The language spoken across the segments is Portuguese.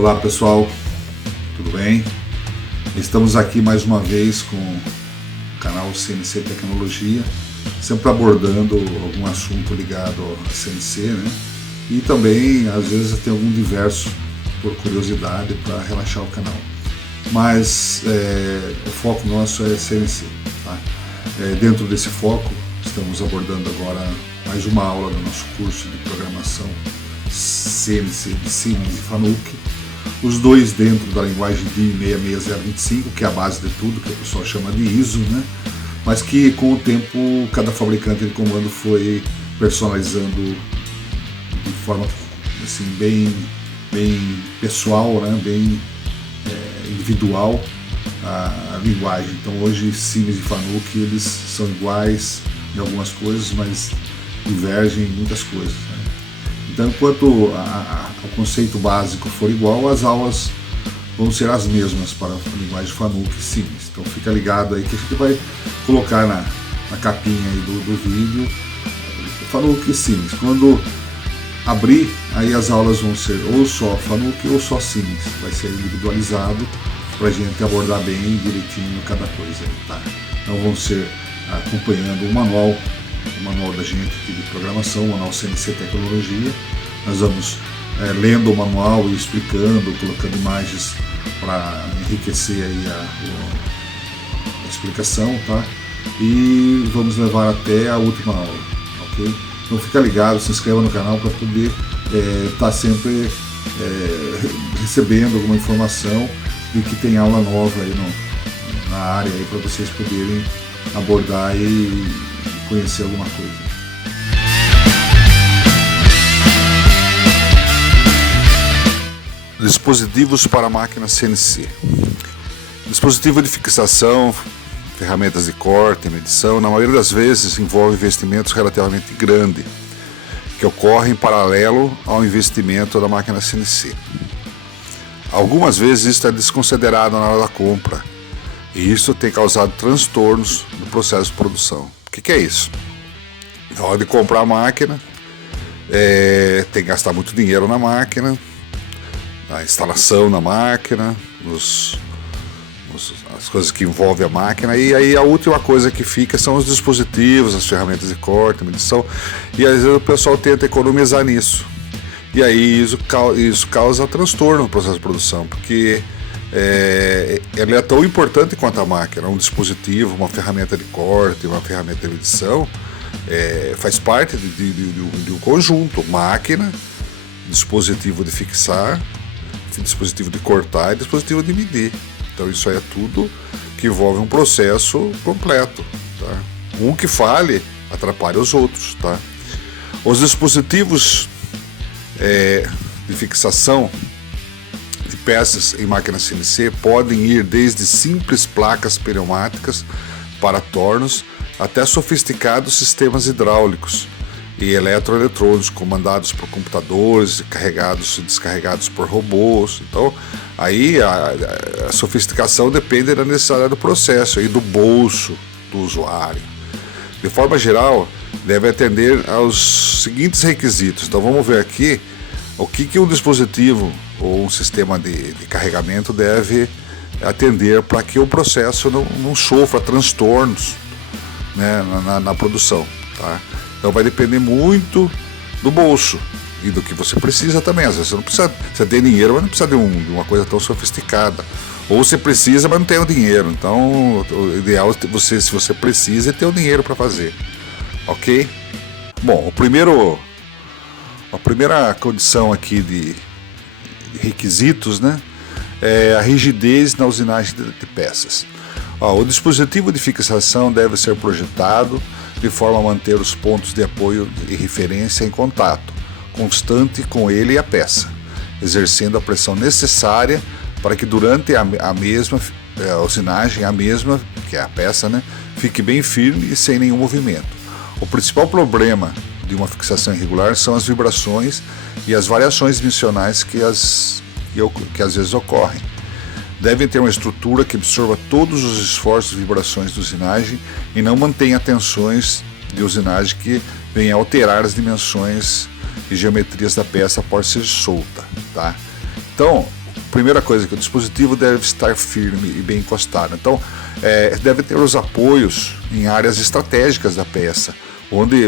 Olá pessoal, tudo bem? Estamos aqui mais uma vez com o canal CNC Tecnologia, sempre abordando algum assunto ligado a CNC, né? E também às vezes tem algum diverso por curiosidade para relaxar o canal. Mas o foco nosso é CNC, tá? Dentro desse foco estamos abordando agora mais uma aula do nosso curso de programação CNC de Siemens e Fanuc, os dois dentro da linguagem DIN 66025, que é a base de tudo, que o pessoal chama de ISO, né? Mas que com o tempo cada fabricante de comando foi personalizando de forma assim, bem pessoal, né? Bem individual a linguagem. Então hoje Siemens e Fanuc eles são iguais em algumas coisas, mas divergem em muitas coisas, né? Então, enquanto o conceito básico for igual, as aulas vão ser as mesmas para a linguagem Fanuc e Siemens. Então fica ligado aí que a gente vai colocar na capinha aí do vídeo Fanuc e Siemens. Quando abrir, aí as aulas vão ser ou só Fanuc ou só Siemens. Vai ser individualizado para a gente abordar bem direitinho cada coisa aí, tá? Então vão ser acompanhando o manual da gente aqui de programação, o manual CNC Tecnologia. Nós vamos lendo o manual e explicando, colocando imagens para enriquecer aí a explicação, tá? E vamos levar até a última aula, ok? Então fica ligado, se inscreva no canal para poder estar sempre recebendo alguma informação de que tem aula nova aí na área para vocês poderem abordar e conhecer alguma coisa. Dispositivos para máquina CNC. Dispositivo de fixação, ferramentas de corte e medição, na maioria das vezes envolve investimentos relativamente grandes, que ocorrem em paralelo ao investimento da máquina CNC. Algumas vezes isso é desconsiderado na hora da compra, e isso tem causado transtornos no processo de produção. O que é isso? Na hora de comprar a máquina, tem que gastar muito dinheiro na máquina, na instalação na máquina, as coisas que envolvem a máquina, e aí a última coisa que fica são os dispositivos, as ferramentas de corte, medição, e às vezes o pessoal tenta economizar nisso. E aí isso causa transtorno no processo de produção, porque ele é tão importante quanto a máquina. Um dispositivo, uma ferramenta de corte, uma ferramenta de medição, faz parte de um conjunto: máquina, dispositivo de fixar, dispositivo de cortar e dispositivo de medir. Então isso aí é tudo que envolve um processo completo, tá? Um que falhe atrapalha os outros, tá? Os dispositivos de fixação de peças em máquina CNC podem ir desde simples placas pneumáticas para tornos até sofisticados sistemas hidráulicos e eletroeletrônicos comandados por computadores, carregados e descarregados por robôs. Então aí a sofisticação depende da necessidade do processo e do bolso do usuário. De forma geral, deve atender aos seguintes requisitos. Então vamos ver aqui o que um dispositivo ou um sistema de carregamento deve atender para que o processo não sofra transtornos, né, na produção, tá? Então vai depender muito do bolso e do que você precisa também. Às vezes você não precisa, você tem dinheiro, mas não precisa de uma coisa tão sofisticada. Ou você precisa, mas não tem o dinheiro. Então o ideal é se você precisa, é ter o dinheiro para fazer, ok? Bom, a primeira condição aqui de requisitos, né, é a rigidez na usinagem de peças. O dispositivo de fixação deve ser projetado de forma a manter os pontos de apoio e referência em contato constante com ele e a peça, exercendo a pressão necessária para que durante a mesma usinagem, que é a peça, né, fique bem firme e sem nenhum movimento. O principal problema de uma fixação irregular são as vibrações e as variações dimensionais que às vezes ocorrem. Devem ter uma estrutura que absorva todos os esforços e vibrações de usinagem e não mantenha tensões de usinagem que venham a alterar as dimensões e geometrias da peça após ser solta, tá? Então, primeira coisa que o dispositivo deve estar firme e bem encostado. Então, deve ter os apoios em áreas estratégicas da peça, onde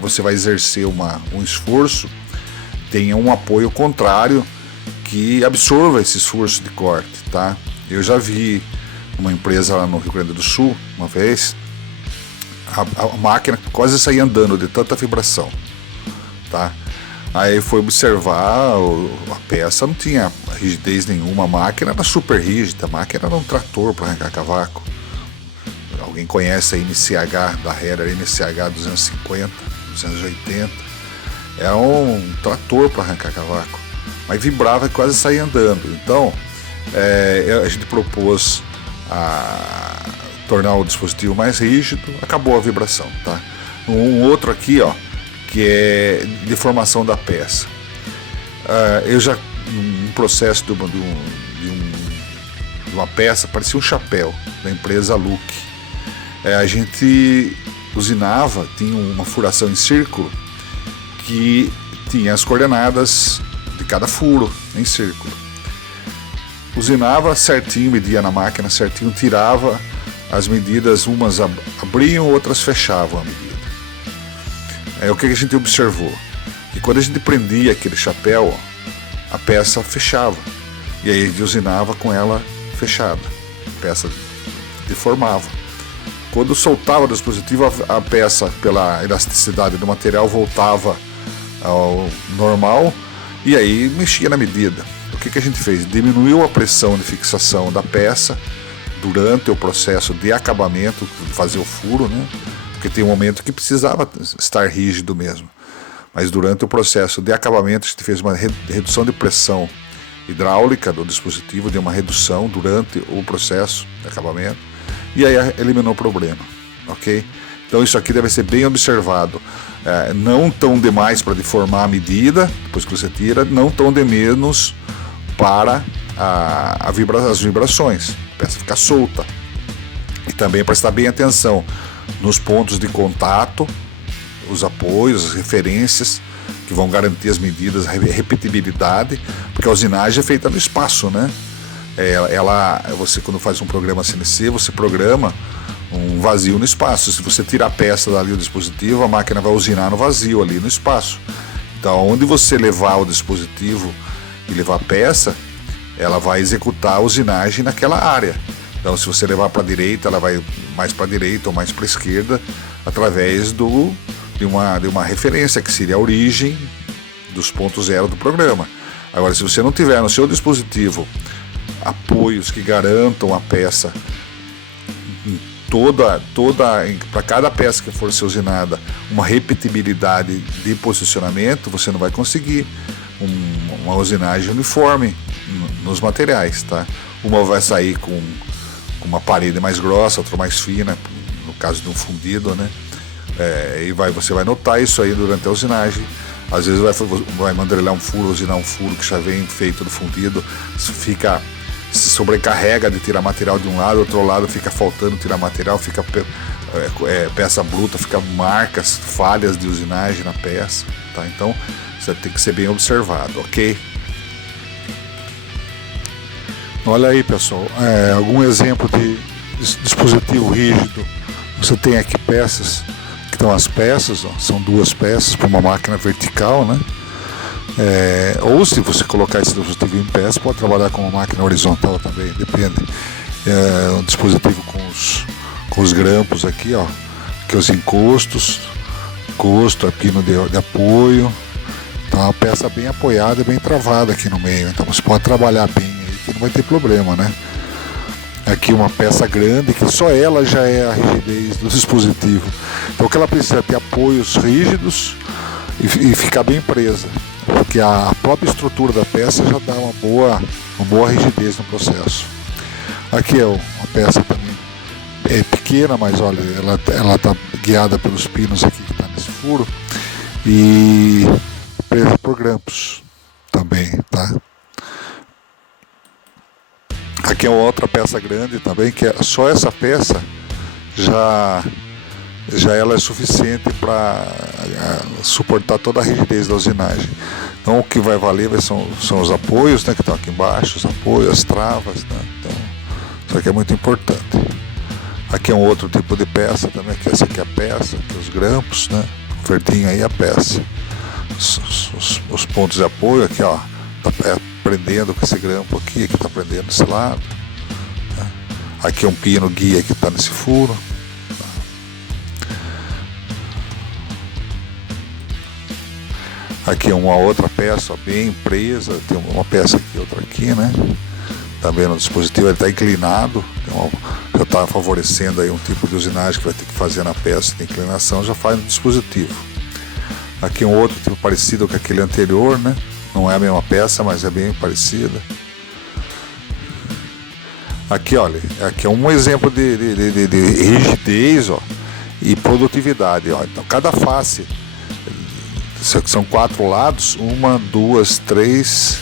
você vai exercer um esforço, tenha um apoio contrário que absorva esse esforço de corte, tá? Eu já vi uma empresa lá no Rio Grande do Sul, uma vez, a máquina quase saía andando de tanta vibração, tá? Aí foi observar, a peça não tinha rigidez nenhuma, a máquina era super rígida, a máquina era um trator para arrancar cavaco. Alguém conhece a MCH da Herrer, MCH 250, 280, era um trator para arrancar cavaco, mas vibrava e quase saía andando. Então, a gente propôs a tornar o dispositivo mais rígido, acabou a vibração, tá? Um outro aqui, ó, que é deformação da peça. Eu já, num processo de uma peça, parecia um chapéu da empresa Look. A gente usinava, tinha uma furação em círculo que tinha as coordenadas de cada furo em círculo. Usinava certinho, media na máquina certinho, tirava as medidas, umas abriam, outras fechavam a medida. O que a gente observou? Que quando a gente prendia aquele chapéu, a peça fechava. E aí a gente usinava com ela fechada. A peça deformava. Quando soltava o dispositivo, a peça, pela elasticidade do material, voltava ao normal e aí mexia na medida. O que a gente fez? Diminuiu a pressão de fixação da peça durante o processo de acabamento, de fazer o furo, né? Porque tem um momento que precisava estar rígido mesmo. Mas durante o processo de acabamento, a gente fez uma redução de pressão hidráulica do dispositivo, deu uma redução durante o processo de acabamento, e aí eliminou o problema, ok? Então isso aqui deve ser bem observado. Não tão demais para deformar a medida, depois que você tira, não tão de menos para as vibrações, a peça ficar solta. E também prestar bem atenção nos pontos de contato, os apoios, as referências, que vão garantir as medidas, a repetibilidade, porque a usinagem é feita no espaço, né? Você, quando faz um programa CNC, você programa um vazio no espaço. Se você tirar a peça dali do dispositivo, a máquina vai usinar no vazio ali no espaço. Então, onde você levar o dispositivo e levar a peça, ela vai executar a usinagem naquela área. Então, se você levar para a direita, ela vai mais para a direita ou mais para a esquerda, através de uma referência, que seria a origem dos pontos zero do programa. Agora, se você não tiver no seu dispositivo apoios que garantam a peça para cada peça que for ser usinada, uma repetibilidade de posicionamento, você não vai conseguir uma usinagem uniforme nos materiais, tá? Uma vai sair com uma parede mais grossa, outra mais fina, no caso de um fundido, né? Você vai notar isso aí durante a usinagem. Às vezes vai mandrelar um furo, usinar um furo que já vem feito do fundido, se sobrecarrega de tirar material de um lado, do outro lado fica faltando tirar material, fica peça bruta, fica marcas, falhas de usinagem na peça, tá? Então isso tem que ser bem observado, ok? Olha aí, pessoal, algum exemplo de dispositivo rígido. Você tem aqui peças, que estão as peças, ó, são duas peças para uma máquina vertical, né? Ou se você colocar esse dispositivo em pé, você pode trabalhar com uma máquina horizontal também, depende. Um dispositivo com os grampos aqui, ó, que os encostos, pino de apoio. Então é uma peça bem apoiada e bem travada aqui no meio. Então você pode trabalhar bem aí, que não vai ter problema, né? Aqui uma peça grande, que só ela já é a rigidez do dispositivo. Então que ela precisa ter apoios rígidos e ficar bem presa, porque a própria estrutura da peça já dá uma boa rigidez no processo. Aqui é uma peça também pequena, mas olha, ela está guiada pelos pinos aqui que está nesse furo e presa por grampos também, tá? Aqui é outra peça grande também, que é só essa peça já ela é suficiente para suportar toda a rigidez da usinagem. Então o que vai valer são os apoios, né, que estão aqui embaixo, os apoios, as travas, né? Então, isso aqui é muito importante. Aqui é um outro tipo de peça também, que essa aqui é a peça, aqui os grampos, né? O verdinho aí é a peça. Os pontos de apoio aqui, ó, tá prendendo com esse grampo aqui tá prendendo desse lado. Né? Aqui é um pino guia que está nesse furo. Aqui é uma outra peça, ó, bem presa, tem uma peça aqui, outra aqui, né? Também no dispositivo, ele está inclinado, já está favorecendo aí um tipo de usinagem que vai ter que fazer na peça de inclinação, já faz no dispositivo. Aqui um outro tipo parecido com aquele anterior, né? Não é a mesma peça, mas é bem parecida. Aqui, olha, aqui é um exemplo de rigidez, ó, e produtividade, ó. Então cada face, são 4 lados, 1, 2, 3,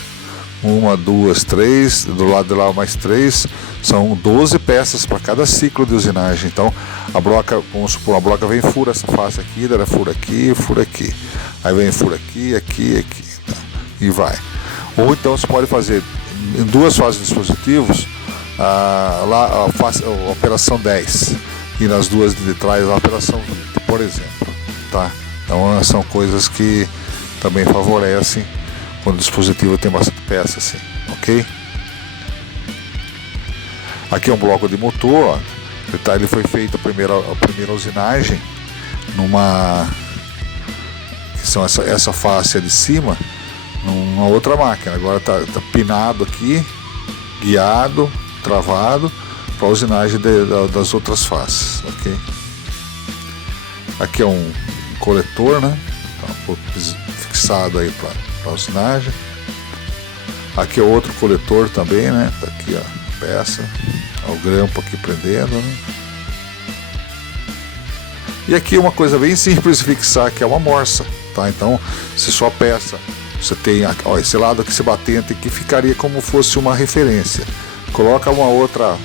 1, 2, 3, do lado de lá mais 3, são 12 peças para cada ciclo de usinagem. Então a broca, vamos supor, a broca vem fura essa face aqui, daí fura aqui, aí vem fura aqui, tá? E vai. Ou então você pode fazer em 2 fases de dispositivos, lá a operação 10 e nas 2 de trás a operação 20, por exemplo, tá? Então são coisas que também favorecem quando o dispositivo tem bastante peça, assim, ok? Aqui é um bloco de motor, ó. Ele foi feito a primeira usinagem numa, que são essa face de cima, numa outra máquina. Agora tá pinado aqui, guiado, travado para a usinagem das outras faces, ok? Aqui é um coletor, né? Então, fixado aí para a usinagem. Aqui é outro coletor também, né? Tá aqui, ó, a peça, ó, o grampo aqui prendendo, né? E aqui uma coisa bem simples de fixar, que é uma morsa, tá? Então, se sua peça, você tem, ó, esse lado aqui, esse batente aqui ficaria como fosse uma referência. Coloca uma outra,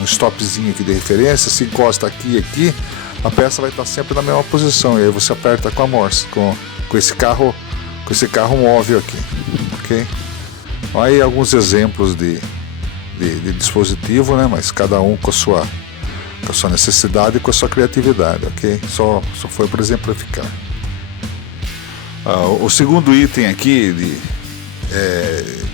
um stopzinho aqui de referência, se encosta aqui, a peça vai estar sempre na mesma posição, e aí você aperta com a morsa, com esse carro móvel aqui, ok? Aí alguns exemplos de dispositivo, né? Mas cada um com a sua necessidade e com a sua criatividade, ok? Só foi para exemplificar. O segundo item aqui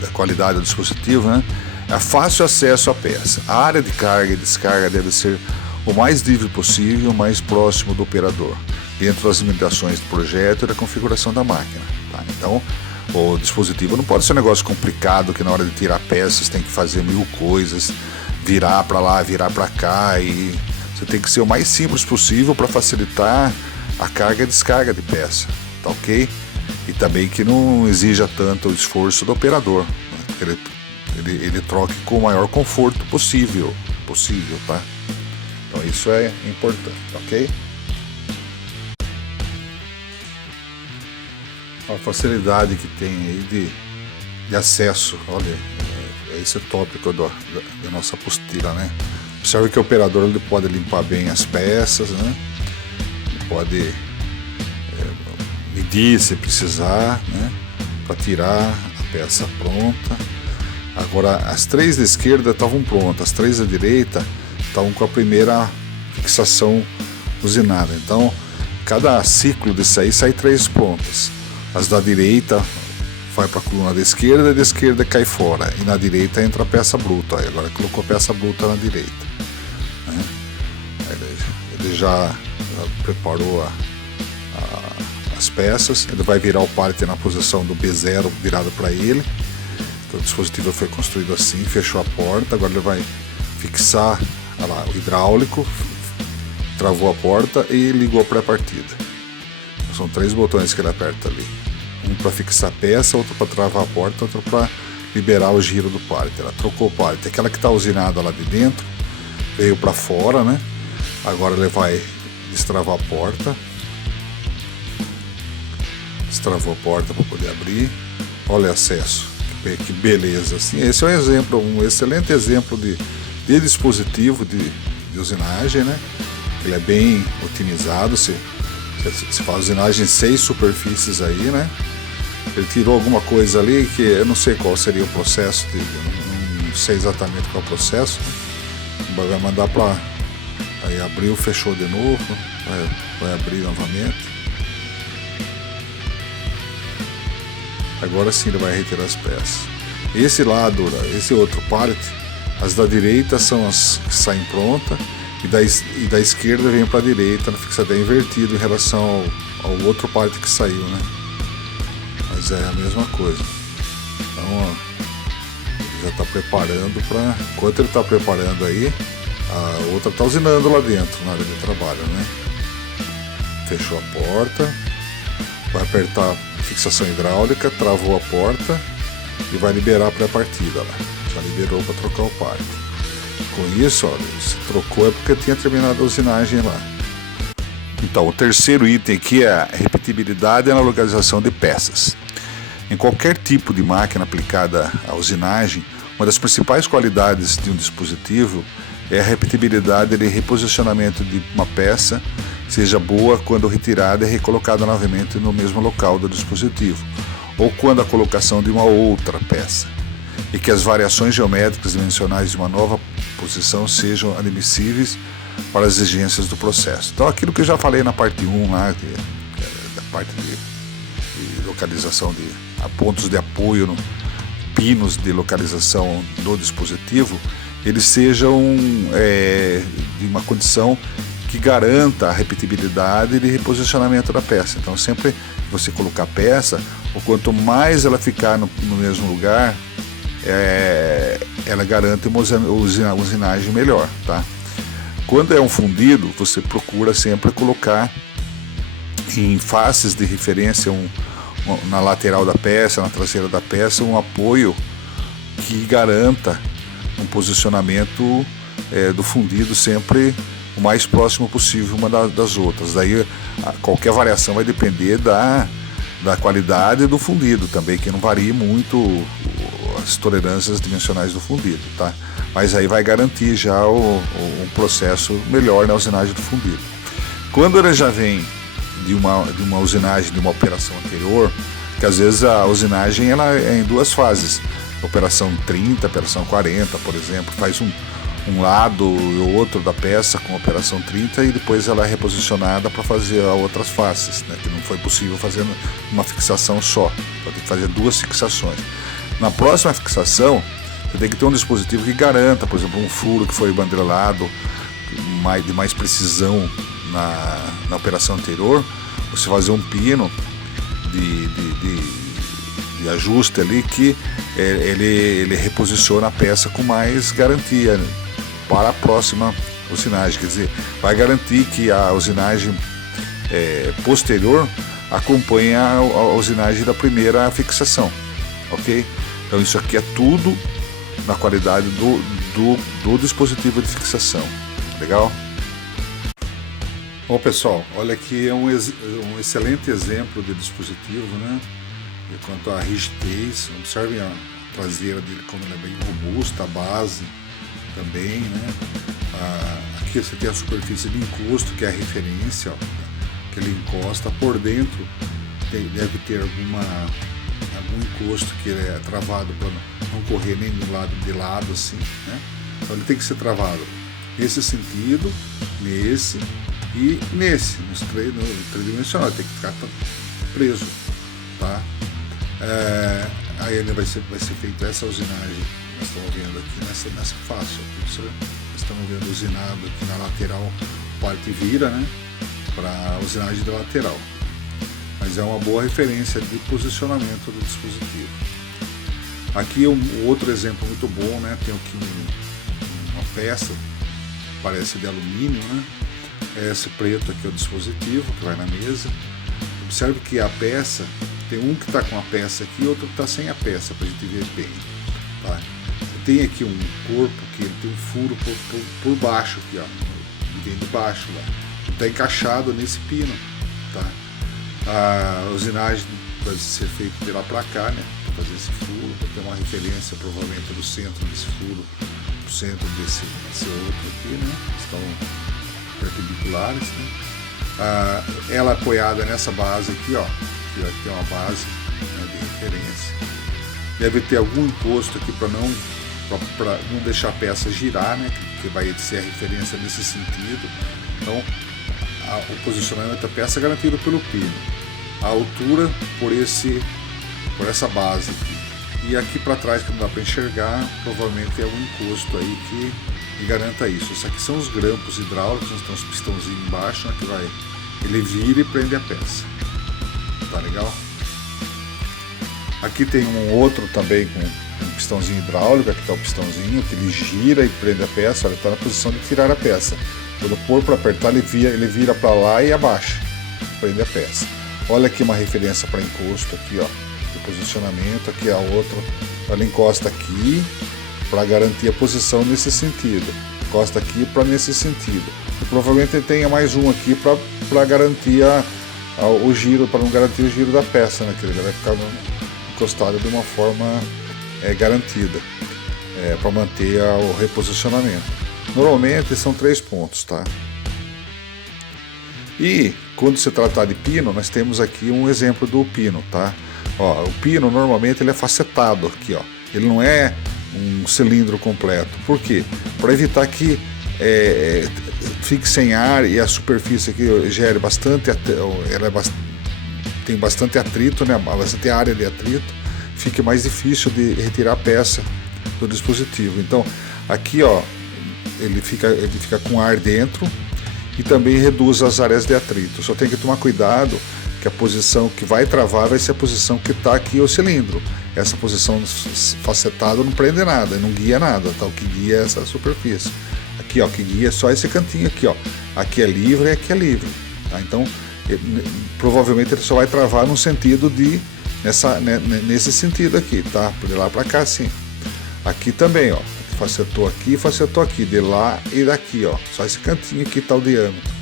da qualidade do dispositivo, né? É fácil acesso à peça. A área de carga e descarga deve ser o mais livre possível, o mais próximo do operador, dentro das limitações do projeto e da configuração da máquina. Tá? Então, o dispositivo não pode ser um negócio complicado que na hora de tirar peças tem que fazer 1000 coisas, virar para lá, virar para cá, e você tem que ser o mais simples possível para facilitar a carga e descarga de peça, tá ok? E também que não exija tanto o esforço do operador, né? Que ele troque com o maior conforto possível, tá? Então isso é importante, ok? A facilidade que tem aí de acesso, olha, é esse tópico da nossa apostila, né? Observe que o operador ele pode limpar bem as peças, né? Ele pode medir se precisar, né? Para tirar a peça pronta. Agora, as 3 da esquerda estavam prontas, as 3 da direita estavam com a primeira fixação usinada. Então, cada ciclo desse aí sai 3 prontas. As da direita vai para a coluna da esquerda e da esquerda cai fora. E na direita entra a peça bruta. Aí agora colocou a peça bruta na direita. Né? Ele já preparou as peças. Ele vai virar o pallet na posição do B0 virado para ele. Então, o dispositivo foi construído assim, fechou a porta. Agora ele vai fixar lá, o hidráulico, travou a porta e ligou a pré-partida. São 3 botões que ele aperta ali. Um para fixar a peça, outro para travar a porta, outro para liberar o giro do pallet. Ela trocou o pallet. Aquela que está usinada lá de dentro veio para fora, né? Agora ele vai destravar a porta. Destravou a porta para poder abrir. Olha o acesso. Que beleza. Assim, esse é um exemplo, um excelente exemplo de dispositivo de usinagem, né? Ele é bem otimizado, se faz usinagem em 6 superfícies aí, né? Ele tirou alguma coisa ali que eu não sei qual seria o processo, não sei exatamente qual é o processo. Vai mandar para aí, abriu, fechou de novo, vai abrir novamente. Agora sim ele vai retirar as peças. Esse lado, esse outro pallet, as da direita são as que saem prontas e da esquerda vem para a direita, na fixadeira invertido em relação ao outro pallet que saiu, né? Mas é a mesma coisa. Então, ó, ele já está preparando para. Enquanto ele está preparando aí, a outra está usinando lá dentro na área de trabalho, né? Fechou a porta, vai apertar a fixação hidráulica, travou a porta e vai liberar a pré-partida lá. Já liberou para trocar o pallet. Com isso, ó, se trocou é porque tinha terminado a usinagem lá. Então, o terceiro item aqui é a repetibilidade na localização de peças. Em qualquer tipo de máquina aplicada à usinagem, uma das principais qualidades de um dispositivo é a repetibilidade e reposicionamento de uma peça, seja boa quando retirada e recolocada novamente no mesmo local do dispositivo, ou quando a colocação de uma outra peça, e que as variações geométricas dimensionais de uma nova posição sejam admissíveis para as exigências do processo. Então, aquilo que eu já falei na parte 1 lá, da parte de localização de pontos de apoio, pinos de localização do dispositivo, eles sejam de uma condição que garanta a repetibilidade e reposicionamento da peça. Então, sempre que você colocar a peça, ou quanto mais ela ficar no mesmo lugar, ela garante uma usinagem melhor, tá? Quando é um fundido, você procura sempre colocar em faces de referência, na lateral da peça, na traseira da peça, um apoio que garanta um posicionamento do fundido sempre o mais próximo possível uma das outras. Daí qualquer variação vai depender da qualidade do fundido também, que não varie muito as tolerâncias dimensionais do fundido, tá? Mas aí vai garantir já um processo melhor na usinagem do fundido. Quando ele já vem de uma usinagem de uma operação anterior, que às vezes a usinagem ela é em 2 fases, operação 30, operação 40, por exemplo, faz um lado e o outro da peça com operação 30 e depois ela é reposicionada para fazer outras faces, né, que não foi possível fazer uma fixação só, então tem que fazer 2 fixações. Na próxima fixação, você tem que ter um dispositivo que garanta, por exemplo, um furo que foi bandeirado de mais precisão na operação anterior, você fazer um pino de ajuste ali que ele reposiciona a peça com mais garantia, né, para a próxima usinagem. Quer dizer, vai garantir que a usinagem posterior acompanhe a usinagem da primeira fixação, ok? Então isso aqui é tudo na qualidade do dispositivo de fixação. Legal? Bom, pessoal, olha aqui é um excelente exemplo de dispositivo, né? E quanto à rigidez, observem a traseira dele como ela é bem robusta, a base também, né? Aqui você tem a superfície de encosto, que é a referência, ó, que ele encosta por dentro, deve ter algum encosto que ele é travado para não correr nem de lado assim, né? Então ele tem que ser travado nesse sentido, nesse e nesse, no tridimensional, tem que ficar preso, tá? Aí ele vai ser feita essa usinagem, nós estamos vendo aqui nessa face, nós estamos vendo usinado aqui na lateral, parte vira, né, para usinagem da lateral, mas é uma boa referência de posicionamento do dispositivo. Aqui um outro exemplo muito bom, né, tem aqui uma peça, parece de alumínio, né, esse preto aqui é o dispositivo que vai na mesa. Observe que a peça, tem um que está com a peça aqui e outro que está sem a peça, para a gente ver bem, tá? Tem aqui um corpo que ele tem um furo por baixo aqui, ó, vem de baixo lá, está encaixado nesse pino, tá? A usinagem vai ser feita de lá para cá, né, para fazer esse furo, para ter uma referência provavelmente do centro desse furo, do centro desse outro aqui, né? Então perpendiculares, né? Ela apoiada nessa base aqui, ó, que aqui é uma base, né, de referência. Deve ter algum encosto aqui para não deixar a peça girar, né, que vai ser a referência nesse sentido. Então, o posicionamento da peça é garantido pelo pino. A altura por essa base aqui. E aqui para trás, que não dá para enxergar, provavelmente é um encosto aí que garanta isso. Isso aqui são os grampos hidráulicos, nós temos pistãozinho embaixo, né, que ele vira e prende a peça. Tá legal? Aqui tem um outro também com um pistãozinho hidráulico, aqui está o pistãozinho que ele gira e prende a peça. Olha, está na posição de tirar a peça. Quando pôr para apertar, ele vira para lá e abaixa, prende a peça. Olha aqui uma referência para encosto aqui, ó, de posicionamento. Aqui a outra, ela encosta aqui para garantir a posição nesse sentido, encosta aqui para nesse sentido. E provavelmente ele tenha mais um aqui para garantir o giro, para não garantir o giro da peça, né? Que ele vai ficar encostado de uma forma garantida, para manter o reposicionamento. Normalmente são 3 pontos, tá? E quando se tratar de pino, nós temos aqui um exemplo do pino, tá? Ó, o pino normalmente ele é facetado aqui, ó. Ele não é um cilindro completo. Por quê? Para evitar que fique sem ar e a superfície aqui gere bastante, tem bastante atrito, né? Bastante área de atrito, fica mais difícil de retirar a peça do dispositivo. Então aqui, ó, ele fica com ar dentro e também reduz as áreas de atrito. Só tem que tomar cuidado que a posição que vai travar vai ser a posição que está aqui o cilindro. Essa posição facetada não prende nada, não guia nada, tá? O que guia é essa superfície. Aqui, ó, que guia é só esse cantinho aqui, ó. Aqui é livre e aqui é livre, tá? Então, provavelmente ele só vai travar no sentido nesse sentido aqui, tá? De lá para cá, sim. Aqui também, ó. Facetou aqui, de lá e daqui, ó. Só esse cantinho aqui tá o diâmetro.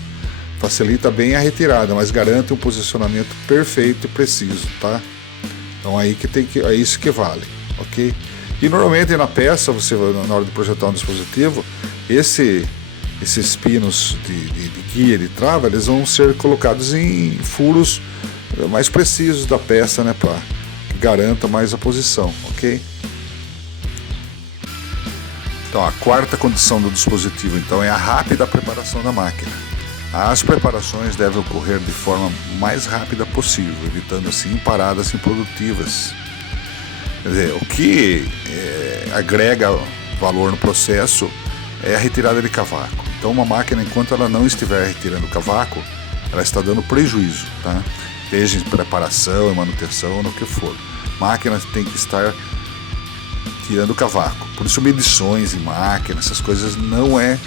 Facilita bem a retirada, mas garante um posicionamento perfeito e preciso, tá? Então é isso que vale, ok? E normalmente na peça, você na hora de projetar um dispositivo, esses pinos de guia, de trava, eles vão ser colocados em furos mais precisos da peça, né, para que garanta mais a posição, ok? Então a quarta condição do dispositivo então é a rápida preparação da máquina. As preparações devem ocorrer de forma mais rápida possível, evitando assim paradas improdutivas. Quer dizer, o que agrega valor no processo é a retirada de cavaco. Então uma máquina, enquanto ela não estiver retirando cavaco, ela está dando prejuízo, tá? Seja em preparação, em manutenção, no que for. Máquina tem que estar tirando cavaco. Por isso medições em máquina, essas coisas não é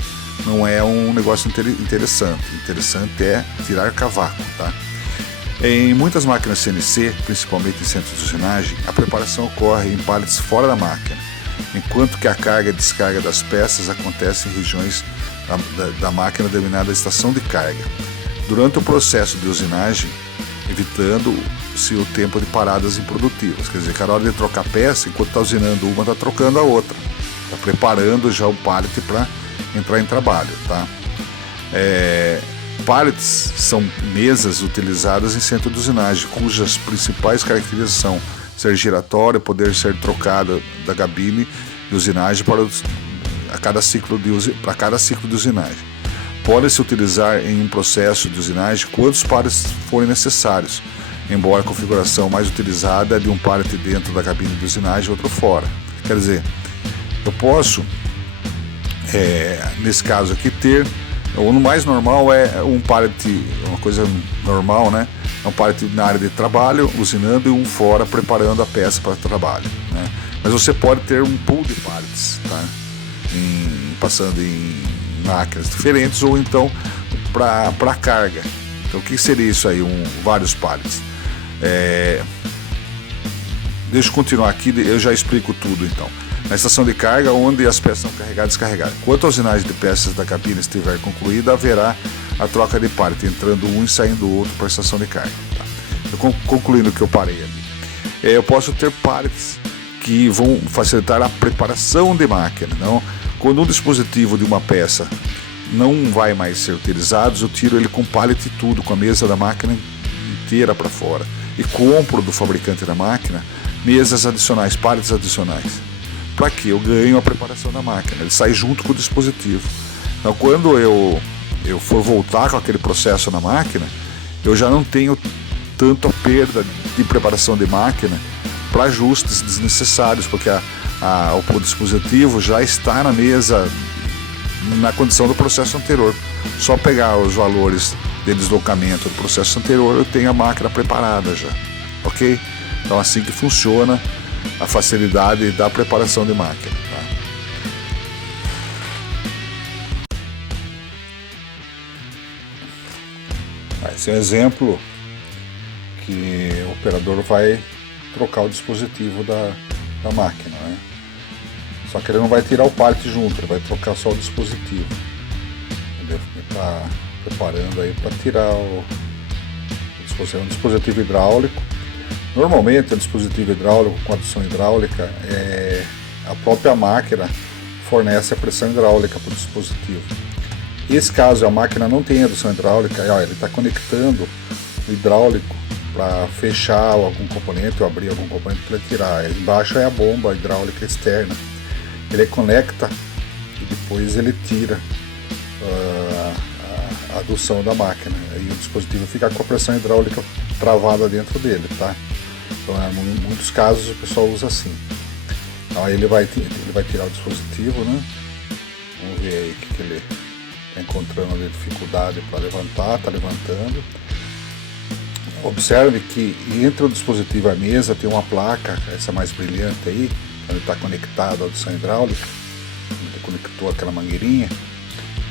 um negócio interessante. Interessante é tirar cavaco, tá? Em muitas máquinas CNC, principalmente em centros de usinagem, a preparação ocorre em pallets fora da máquina, enquanto que a carga e descarga das peças acontece em regiões da máquina denominada estação de carga. Durante o processo de usinagem, evitando-se o tempo de paradas improdutivas. Quer dizer, que na hora de trocar peça, enquanto está usinando uma, está trocando a outra. Está preparando já o pallet para entrar em trabalho, tá? Pallets são mesas utilizadas em centro de usinagem, cujas principais características são ser giratória, poder ser trocada da cabine de usinagem para cada ciclo de usinagem. Pode-se utilizar em um processo de usinagem quantos pallets forem necessários, embora a configuração mais utilizada é de um pallet dentro da cabine de usinagem e outro fora. Quer dizer, eu posso, nesse caso aqui, o mais normal é um pallet, uma coisa normal, né? É um pallet na área de trabalho, usinando, e um fora, preparando a peça para trabalho, né? Mas você pode ter um pool de pallets, tá? Passando em máquinas diferentes, ou então para carga. Então o que seria isso aí? Vários pallets. Deixa eu continuar aqui, eu já explico tudo então. Na estação de carga, onde as peças são carregadas e descarregadas. Quando a usinagem de peças da cabine estiver concluída, haverá a troca de pallet, entrando um e saindo o outro para a estação de carga. Tá? Concluindo o que eu parei ali. Eu posso ter pallets que vão facilitar a preparação de máquina. Não? Quando um dispositivo de uma peça não vai mais ser utilizados, eu tiro ele com pallet e tudo, com a mesa da máquina inteira para fora. E compro do fabricante da máquina mesas adicionais, pallets adicionais. Para que eu ganho a preparação da máquina, ele sai junto com o dispositivo. Então quando eu for voltar com aquele processo na máquina, eu já não tenho tanta perda de preparação de máquina para ajustes desnecessários, porque o dispositivo já está na mesa na condição do processo anterior. Só pegar os valores de deslocamento do processo anterior, eu tenho a máquina preparada já, ok? Então assim que funciona a facilidade da preparação de máquina, tá? Esse é um exemplo que o operador vai trocar o dispositivo da máquina, né? Só que ele não vai tirar o pallet junto, ele vai trocar só o dispositivo. Ele está preparando aí para tirar o dispositivo. É um dispositivo hidráulico. Normalmente, um dispositivo hidráulico com adução hidráulica, a própria máquina fornece a pressão hidráulica para o dispositivo. Esse caso, a máquina não tem adução hidráulica, ele está conectando o hidráulico para fechar algum componente ou abrir algum componente para tirar. Embaixo é a bomba hidráulica externa. Ele conecta e depois ele tira a adução da máquina. Aí o dispositivo fica com a pressão hidráulica travada dentro dele, tá? Então, em muitos casos o pessoal usa assim. Então, aí ele vai tirar o dispositivo, né? Vamos ver aí o que ele está encontrando de dificuldade para levantar, está levantando. Observe que entre o dispositivo e a mesa tem uma placa, essa mais brilhante aí, quando está conectado à adução hidráulica, ele conectou aquela mangueirinha,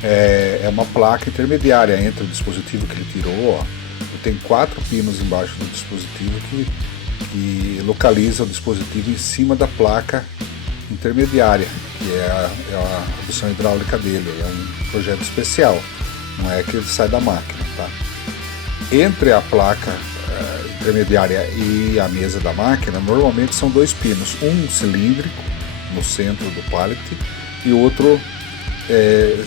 é uma placa intermediária entre o dispositivo que ele tirou, tem 4 pinos embaixo do dispositivo que localiza o dispositivo em cima da placa intermediária, que é a adução hidráulica dele. É um projeto especial, não é que ele sai da máquina, tá? Entre a placa intermediária e a mesa da máquina, normalmente são 2 pinos, um cilíndrico no centro do pallet e outro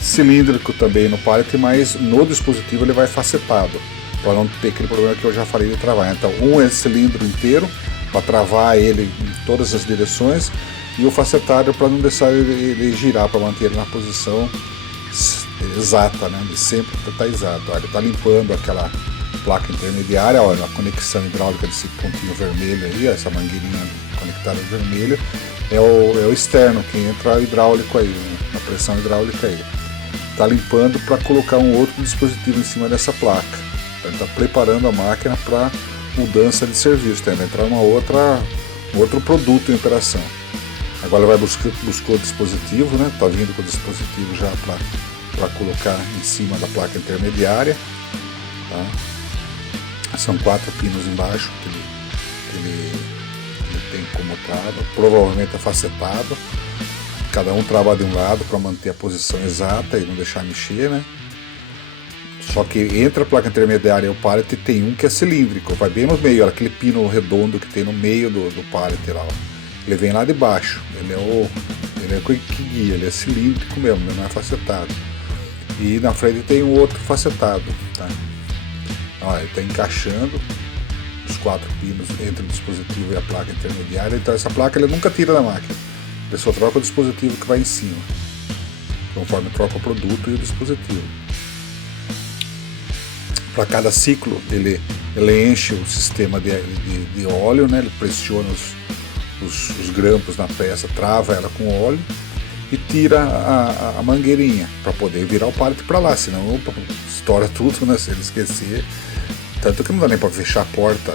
cilíndrico também no pallet, mas no dispositivo ele vai facetado, para não ter aquele problema que eu já falei de travar. Então, um é cilindro inteiro, para travar ele em todas as direções, e o facetado para não deixar ele girar, para manter ele na posição exata, né? Ele sempre está exato. Ele está limpando aquela placa intermediária, olha, a conexão hidráulica desse pontinho vermelho aí, essa mangueirinha conectada vermelha, é o externo, que entra o hidráulico aí, a pressão hidráulica aí. Está limpando para colocar um outro dispositivo em cima dessa placa. Ele está preparando a máquina para mudança de serviço, vai entrar um outro produto em operação. Agora vai buscar o dispositivo, né? Está vindo com o dispositivo já para colocar em cima da placa intermediária, tá? São 4 pinos embaixo que ele tem como trava, provavelmente é facetado, cada um trava de um lado para manter a posição exata e não deixar mexer, né? Só que entre a placa intermediária e o pallet tem um que é cilíndrico, vai bem no meio, aquele pino redondo que tem no meio do pallet lá, ó. Ele vem lá de baixo, ele é o que guia, ele é cilíndrico mesmo, ele não é facetado. E na frente tem um outro facetado, tá? Ó, ele está encaixando os 4 pinos entre o dispositivo e a placa intermediária. Então essa placa ele nunca tira da máquina, ele só troca o dispositivo que vai em cima, conforme troca o produto e o dispositivo. Para cada ciclo ele enche o sistema de óleo, né? Ele pressiona os grampos na peça, trava ela com óleo e tira a mangueirinha para poder virar o pallet para lá, senão estoura tudo, né? Se ele esquecer, tanto que não dá nem para fechar a porta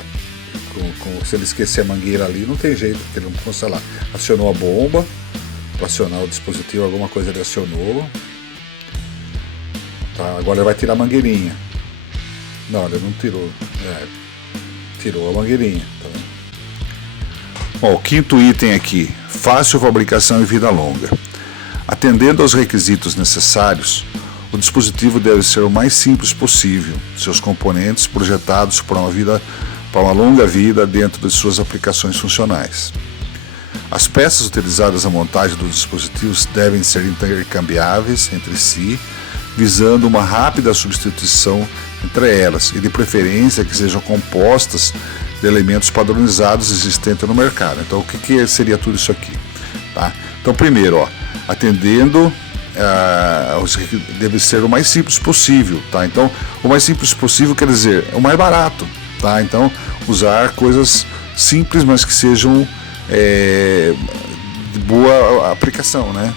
se ele esquecer a mangueira ali, não tem jeito, porque ele não consegue lá. Acionou a bomba para acionar o dispositivo, alguma coisa ele acionou, tá? Agora ele vai tirar a mangueirinha. Não, ele não tirou, tirou a mangueirinha, tá vendo? Bom, o 5º item aqui, fácil fabricação e vida longa. Atendendo aos requisitos necessários, o dispositivo deve ser o mais simples possível, seus componentes projetados para uma longa vida dentro de suas aplicações funcionais. As peças utilizadas na montagem dos dispositivos devem ser intercambiáveis entre si, visando uma rápida substituição entre elas, e de preferência que sejam compostas de elementos padronizados existentes no mercado. Então, o que seria tudo isso aqui? Tá? Então, primeiro, atendendo, deve ser o mais simples possível. Tá? Então, o mais simples possível quer dizer o mais barato. Tá? Então, usar coisas simples, mas que sejam de boa aplicação, né?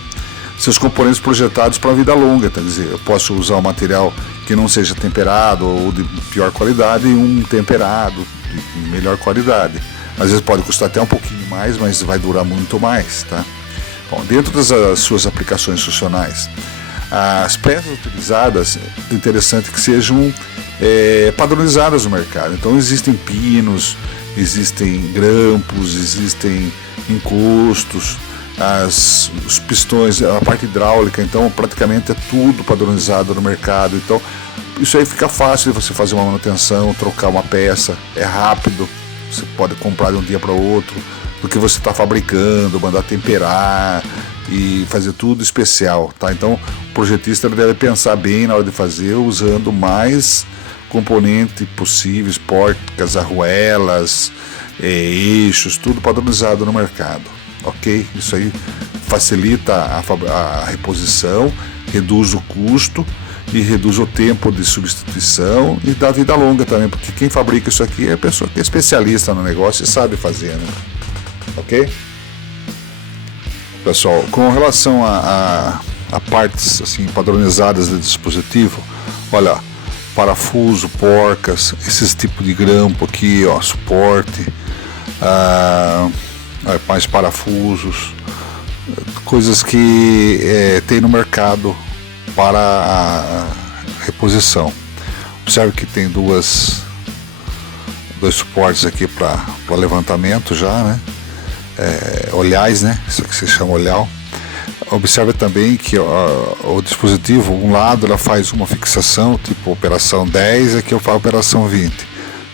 Seus componentes projetados para vida longa, quer dizer, eu posso usar um material que não seja temperado ou de pior qualidade e um temperado de melhor qualidade. Às vezes pode custar até um pouquinho mais, mas vai durar muito mais, tá? Bom, dentro das suas aplicações funcionais, as peças utilizadas, é interessante que sejam padronizadas no mercado. Então existem pinos, existem grampos, existem encostos, os pistões, a parte hidráulica, então praticamente é tudo padronizado no mercado. Então isso aí fica fácil de você fazer uma manutenção, trocar uma peça, é rápido, você pode comprar de um dia para o outro, do que você está fabricando, mandar temperar e fazer tudo especial, tá? Então o projetista deve pensar bem na hora de fazer, usando mais componentes possíveis, porcas, arruelas, eixos, tudo padronizado no mercado. Ok? Isso aí facilita a reposição, reduz o custo e reduz o tempo de substituição e dá vida longa também, porque quem fabrica isso aqui é a pessoa que é especialista no negócio e sabe fazer, né? Ok? Pessoal, com relação a partes assim, padronizadas do dispositivo, olha, parafuso, porcas, esses tipos de grampo aqui, ó, suporte, mais parafusos, coisas que tem no mercado para a reposição. Observe que tem dois suportes aqui para levantamento já, né? Olhais, né? Isso que se chama olhal. Observe também que o dispositivo, um lado ela faz uma fixação, tipo operação 10, aqui eu faço operação 20.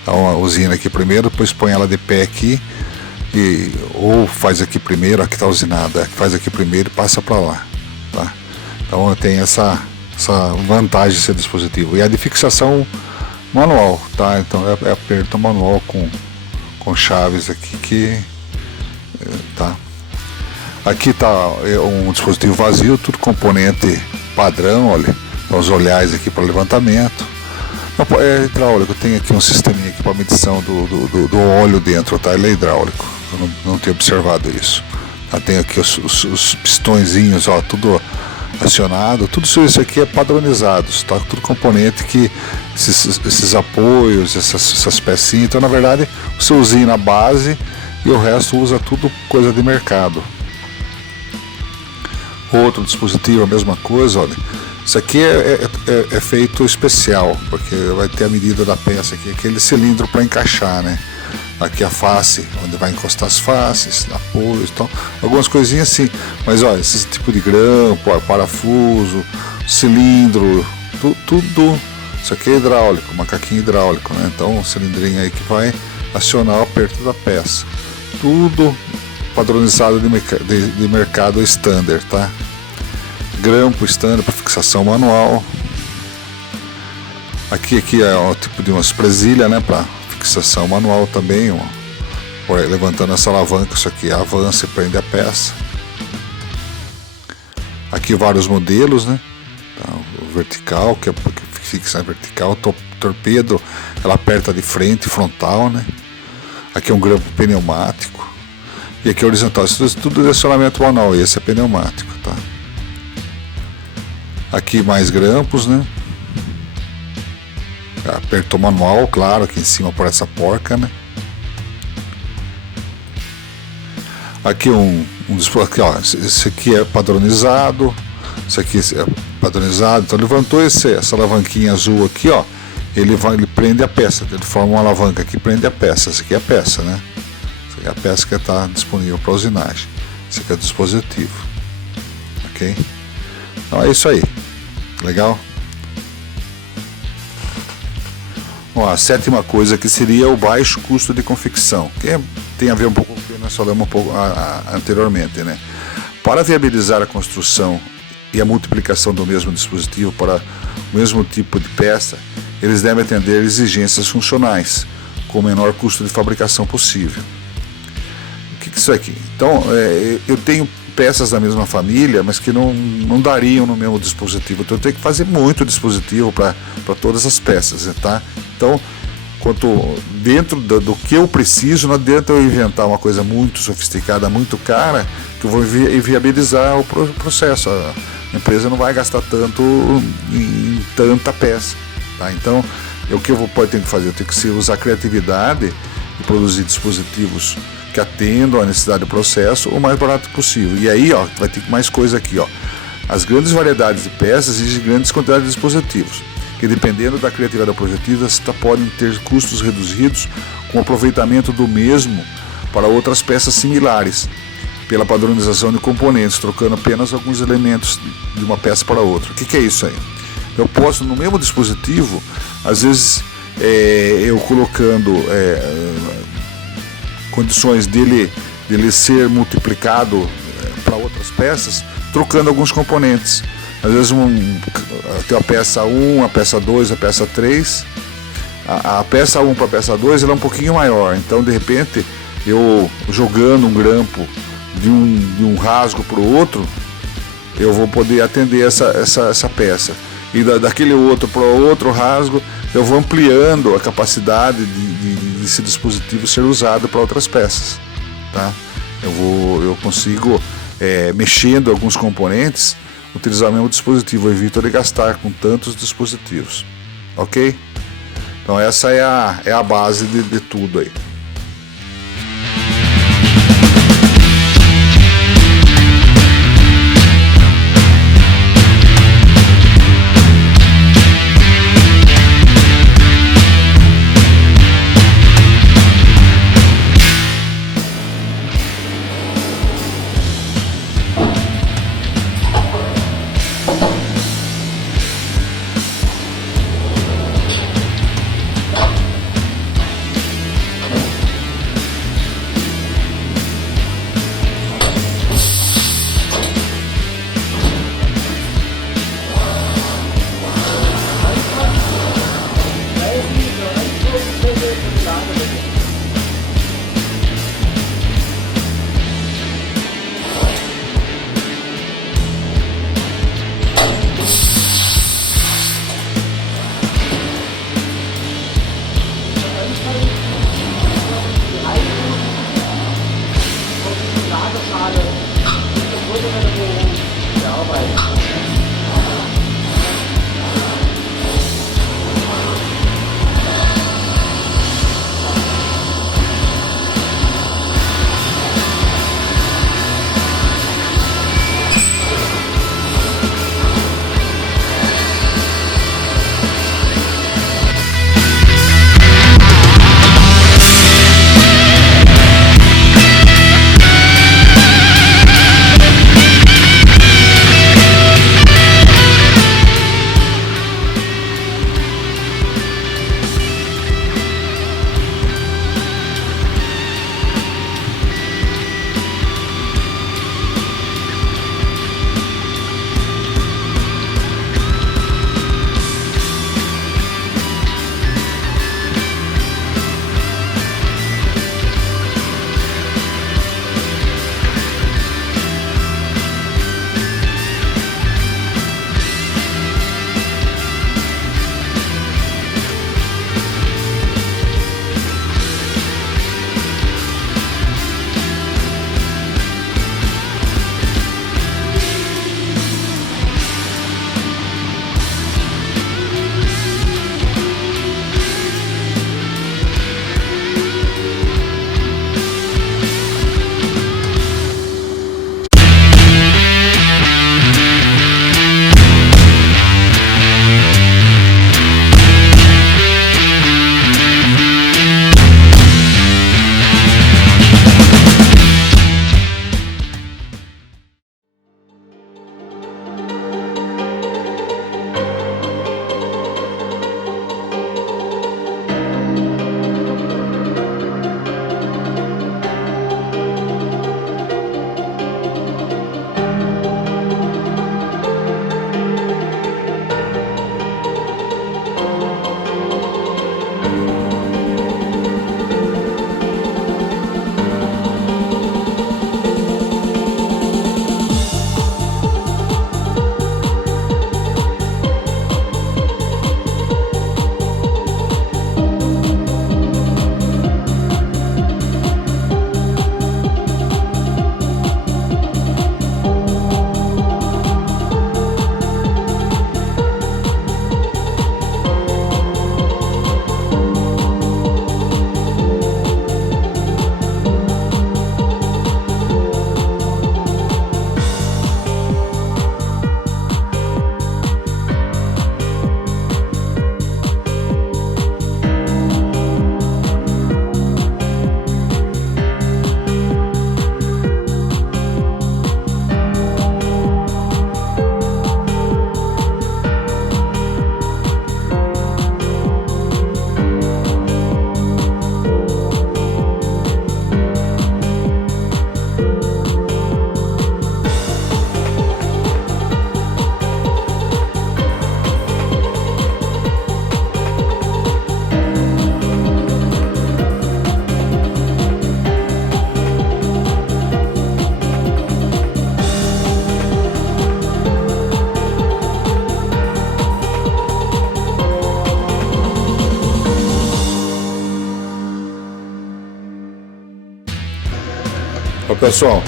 Então a usina aqui primeiro, depois põe ela de pé aqui, ou faz aqui primeiro, aqui está usinada, faz aqui primeiro e passa para lá. Tá? Então tem essa vantagem desse dispositivo. E a de fixação manual, tá? Então é aperto manual com chaves aqui que tá. Aqui está um dispositivo vazio, tudo componente padrão, olha, os olhais aqui para levantamento. É hidráulico, tem aqui um sisteminha aqui para medição do óleo dentro, tá? Ele é hidráulico, eu não tinha observado isso. Tá? Tem aqui os pistõezinhos, ó, tudo acionado, tudo isso aqui é padronizado, tá? Tudo componente que esses apoios, essas pecinhas, então na verdade você usina a base e o resto usa tudo coisa de mercado. Outro dispositivo, a mesma coisa, olha. Isso aqui é feito especial, porque vai ter a medida da peça aqui, aquele cilindro para encaixar, né? Aqui a face, onde vai encostar as faces, apoios, então, algumas coisinhas assim. Mas olha, esse tipo de grampo, parafuso, cilindro, tudo. Isso aqui é hidráulico, macaquinho hidráulico, né? Então, um cilindrinho aí que vai acionar o aperto da peça. Tudo padronizado de mercado standard, tá? Grampo standard para fixação manual. Aqui é o tipo de umas presilhas, né, para fixação manual também, levantando essa alavanca, isso aqui avança e prende a peça. Aqui vários modelos, né? Então, o vertical, que fixa vertical, torpedo, ela aperta de frente, frontal, né? Aqui é um grampo pneumático. E aqui é horizontal, isso é tudo direcionamento manual, e esse é pneumático, tá? Aqui mais grampos, né? Apertou manual, claro, aqui em cima por essa porca, né? Aqui aqui, ó, esse aqui é padronizado, esse aqui é padronizado, então levantou essa alavanquinha azul aqui, ó, ele prende a peça, ele forma uma alavanca aqui, prende a peça, essa aqui é a peça, né? Essa aqui é a peça que está disponível para usinagem, esse aqui é o dispositivo, ok? Então é isso aí, legal? Bom, a sétima coisa que seria o baixo custo de confecção, que tem a ver um pouco com o que nós falamos anteriormente, né? Para viabilizar a construção e a multiplicação do mesmo dispositivo para o mesmo tipo de peça, eles devem atender exigências funcionais, com o menor custo de fabricação possível. O que é isso aqui? Então, eu tenho peças da mesma família, mas que não dariam no mesmo dispositivo. Então eu tenho que fazer muito dispositivo para todas as peças, tá? Então, dentro do que eu preciso, não adianta eu inventar uma coisa muito sofisticada, muito cara, que eu vou inviabilizar o processo. A empresa não vai gastar tanto em tanta peça, tá? Então, o que eu tenho que fazer? Eu tenho que usar criatividade e produzir dispositivos que atendam à necessidade do processo o mais barato possível. E aí, vai ter mais coisa aqui, As grandes variedades de peças exigem grandes quantidades de dispositivos, que dependendo da criatividade do projetista, podem ter custos reduzidos com o aproveitamento do mesmo para outras peças similares, pela padronização de componentes, trocando apenas alguns elementos de uma peça para outra. O que é isso aí? Eu posso, no mesmo dispositivo, às vezes eu colocando condições dele ser multiplicado para outras peças, trocando alguns componentes. Às vezes tem a peça 1, a peça 2, a peça 3. A peça 1 para a peça 2 ela é um pouquinho maior, então de repente eu jogando um grampo de um rasgo para o outro, eu vou poder atender essa peça. E daquele outro para o outro rasgo, eu vou ampliando a capacidade desse dispositivo ser usado para outras peças, tá? Eu consigo, mexendo alguns componentes, utilizar o mesmo dispositivo. Eu evito de gastar com tantos dispositivos, ok? Então essa é a base de tudo aí. Ó, pessoal,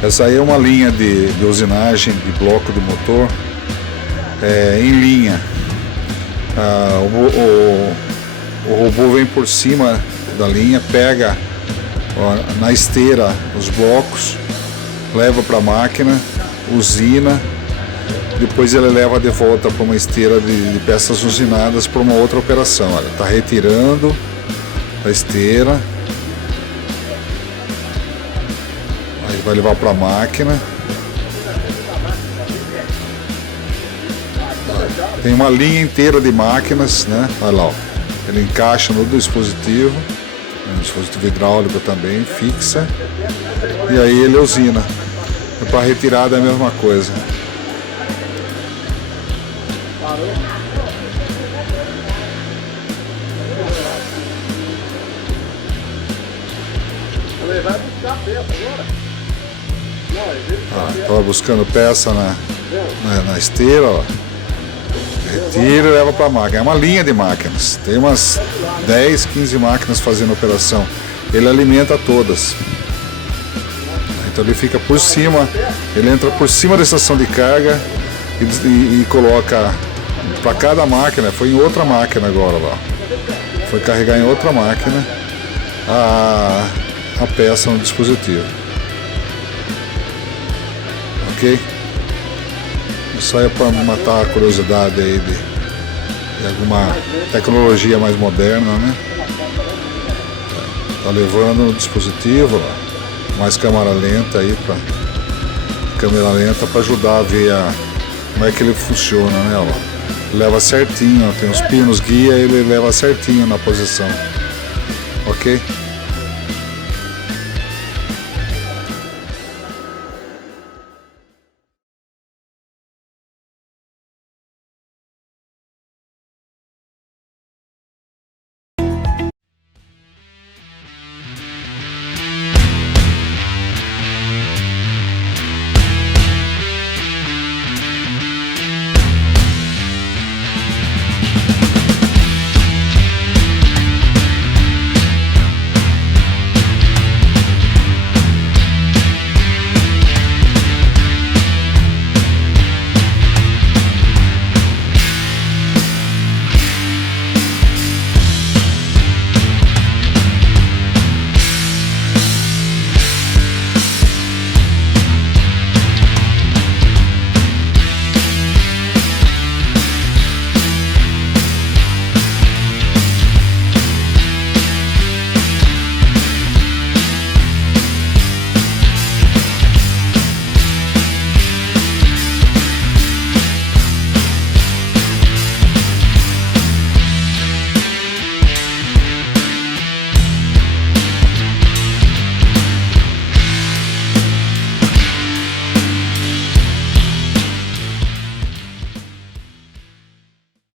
essa aí é uma linha de usinagem de bloco do motor em linha. O robô vem por cima da linha, pega na esteira os blocos, leva para a máquina, usina, depois ele leva de volta para uma esteira de peças usinadas para uma outra operação. Olha, está retirando a esteira, aí vai levar para a máquina. Tem uma linha inteira de máquinas, né? Olha lá, ó. Ele encaixa no dispositivo, no dispositivo hidráulico também, fixa, e aí ele usina. Para retirada é a mesma coisa. Estava buscando peça na esteira, ó. Retira e leva para a máquina. É uma linha de máquinas. Tem umas 10, 15 máquinas fazendo operação. Ele alimenta todas. Então ele fica por cima, ele entra por cima da estação de carga e coloca para cada máquina. Foi em outra máquina agora lá. Foi carregar em outra máquina a peça no dispositivo. Ok? Isso aí é para matar a curiosidade aí de alguma tecnologia mais moderna, né? Tá levando o dispositivo, ó, mais câmera lenta aí para ajudar a ver como é que ele funciona, né? Ó, leva certinho, ó, tem os pinos guia, ele leva certinho na posição. Ok?